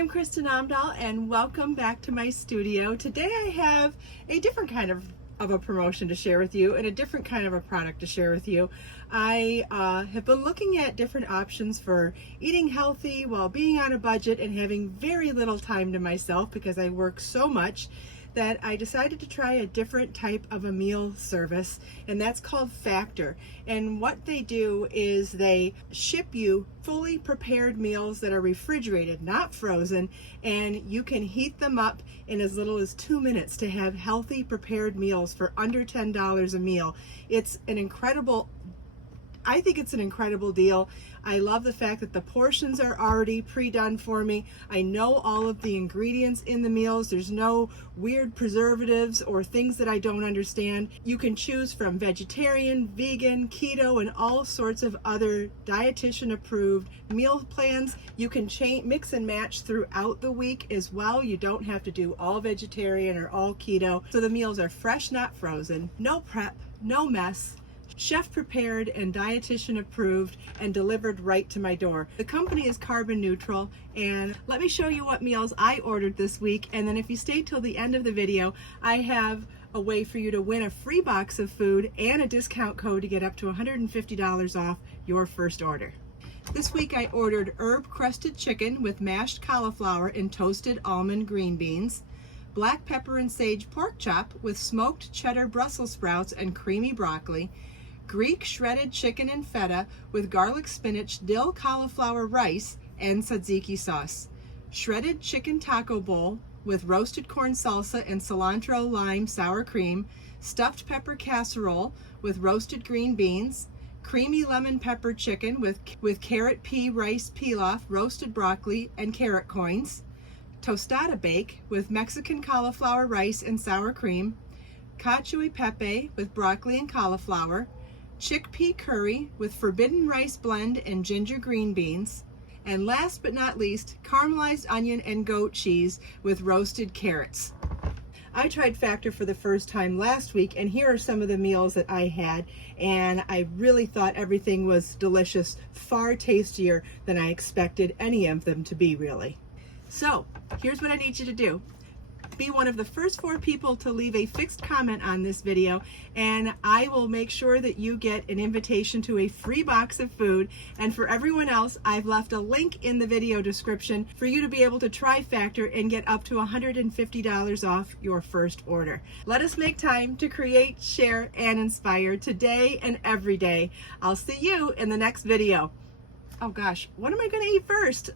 I'm Kristin Omdahl and welcome back to my studio. Today I have a different kind of a promotion to share with you and a different kind of a product to share with you. I have been looking at different options for eating healthy while being on a budget and having very little time to myself because I work so much that I decided to try a different type of a meal service, and that's called Factor. And what they do is they ship you fully prepared meals that are refrigerated, not frozen, and you can heat them up in as little as 2 minutes to have healthy prepared meals for under $10 a meal. I think it's an incredible deal. I love the fact that the portions are already pre-done for me. I know all of the ingredients in the meals. There's no weird preservatives or things that I don't understand. You can choose from vegetarian, vegan, keto, and all sorts of other dietitian approved meal plans. You can mix and match throughout the week as well. You don't have to do all vegetarian or all keto. So the meals are fresh, not frozen, no prep, no mess, chef prepared and dietitian approved and delivered right to my door. The company is carbon neutral, and let me show you what meals I ordered this week, and then if you stay till the end of the video, I have a way for you to win a free box of food and a discount code to get up to $150 off your first order. This week I ordered herb crusted chicken with mashed cauliflower and toasted almond green beans, black pepper and sage pork chop with smoked cheddar Brussels sprouts and creamy broccoli, Greek shredded chicken and feta with garlic spinach dill cauliflower rice and tzatziki sauce, shredded chicken taco bowl with roasted corn salsa and cilantro lime sour cream, stuffed pepper casserole with roasted green beans, creamy lemon pepper chicken with carrot pea rice pilaf, roasted broccoli and carrot coins, tostada bake with Mexican cauliflower rice and sour cream, cacio e pepe with broccoli and cauliflower, chickpea curry with forbidden rice blend and ginger green beans, and last but not least, caramelized onion and goat cheese with roasted carrots. I tried Factor for the first time last week, and here are some of the meals that I had, and I really thought everything was delicious, far tastier than I expected any of them to be, really. So here's what I need you to do. Be one of the first 4 people to leave a fixed comment on this video, and I will make sure that you get an invitation to a free box of food. And for everyone else, I've left a link in the video description for you to be able to try Factor and get up to $150 off your first order. Let us make time to create, share, and inspire today and every day. I'll see you in the next video. Oh gosh, what am I going to eat first?